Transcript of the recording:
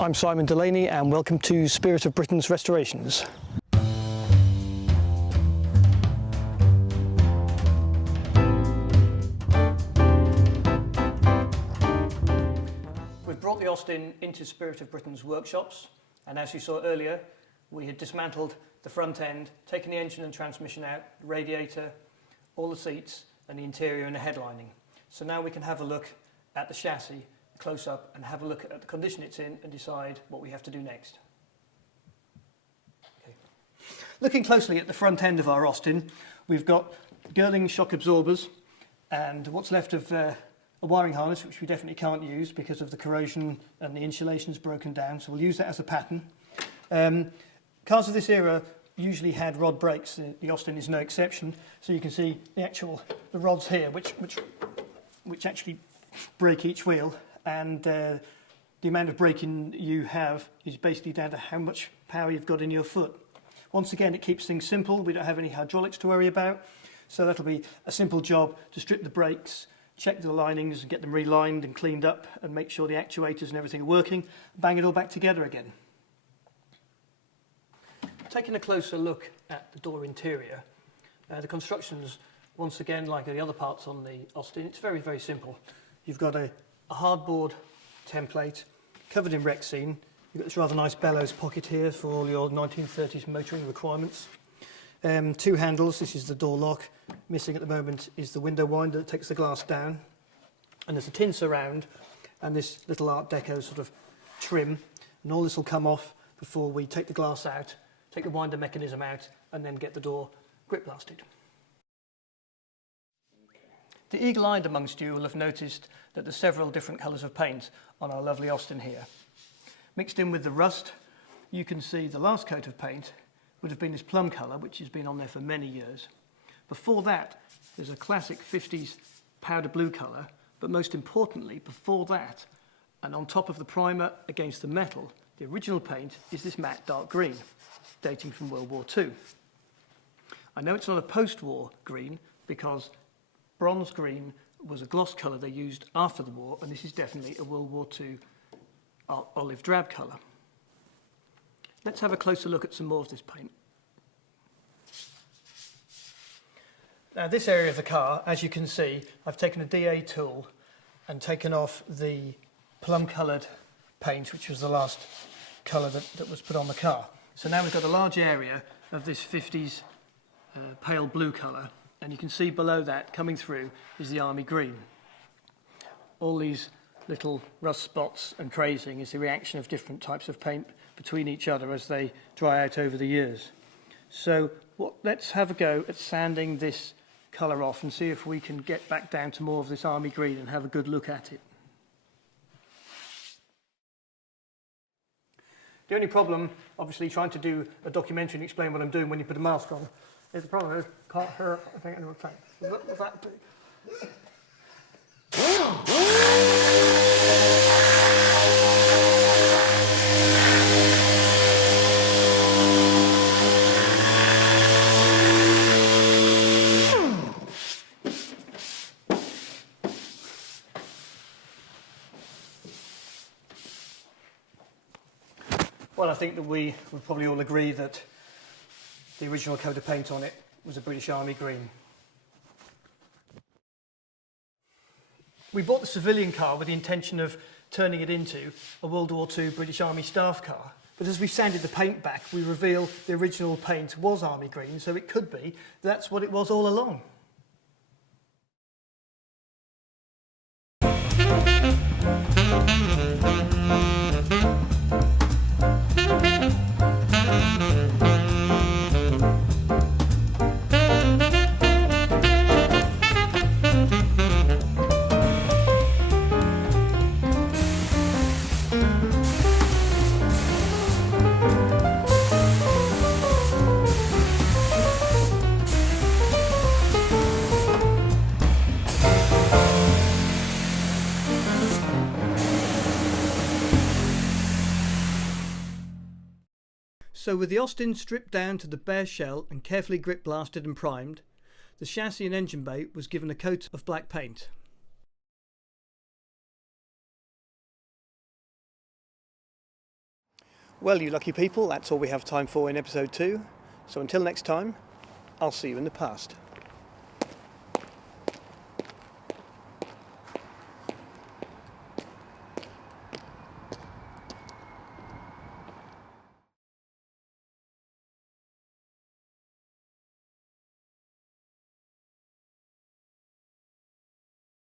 I'm Simon Delaney and welcome to Spirit of Britain's Restorations. We've brought the Austin into Spirit of Britain's workshops, and as you saw earlier, we had dismantled the front end, taken the engine and transmission out, the radiator, all the seats and the interior and the headlining. So now we can have a look at the chassis close up and have a look at the condition it's in and decide what we have to do next. Okay. Looking closely at the front end of our Austin, we've got Girling shock absorbers and what's left of a wiring harness, which we definitely can't use because of the corrosion and the insulation's broken down, so we'll use that as a pattern. Cars of this era usually had rod brakes. The Austin is no exception, so you can see the rods here which actually brake each wheel, and the amount of braking you have is basically down to how much power you've got in your foot. Once again, it keeps things simple. We don't have any hydraulics to worry about, so that'll be a simple job to strip the brakes, check the linings and get them relined and cleaned up and make sure the actuators and everything are working, bang it all back together again. Taking a closer look at the door interior, the construction's once again like the other parts on the Austin. It's very, very simple. You've got a hardboard template covered in Rexine. You've got this rather nice bellows pocket here for all your 1930s motoring requirements. Two handles. This is the door lock. Missing at the moment is the window winder that takes the glass down. And there's a tin surround and this little Art Deco sort of trim. And all this will come off before we take the glass out, take the winder mechanism out, and then get the door grip blasted. The eagle-eyed amongst you will have noticed that there's several different colours of paint on our lovely Austin here. Mixed in with the rust, you can see the last coat of paint would have been this plum colour, which has been on there for many years. Before that, there's a classic 50s powder blue colour, but most importantly, before that, and on top of the primer against the metal, the original paint is this matte dark green, dating from World War II. I know it's not a post-war green because bronze green was a gloss colour they used after the war, and this is definitely a World War II olive drab colour. Let's have a closer look at some more of this paint. Now this area of the car, as you can see, I've taken a DA tool and taken off the plum coloured paint, which was the last colour that was put on the car. So now we've got a large area of this 50s pale blue colour, and you can see below that coming through is the army green. All these little rust spots and crazing is the reaction of different types of paint between each other as they dry out over the years. So let's have a go at sanding this colour off and see if we can get back down to more of this army green and have a good look at it. The only problem, obviously, trying to do a documentary and explain what I'm doing when you put a mask on, is the problem is can't hear anything in the tank. Look at that big. Well, I think that we would probably all agree that the original coat of paint on it was a British Army green. We bought the civilian car with the intention of turning it into a World War II British Army staff car. But as we sanded the paint back, we revealed the original paint was army green, so it could be that's what it was all along. So with the Austin stripped down to the bare shell and carefully grip blasted and primed, the chassis and engine bay was given a coat of black paint. Well, you lucky people, that's all we have time for in episode 2. So until next time, I'll see you in the past.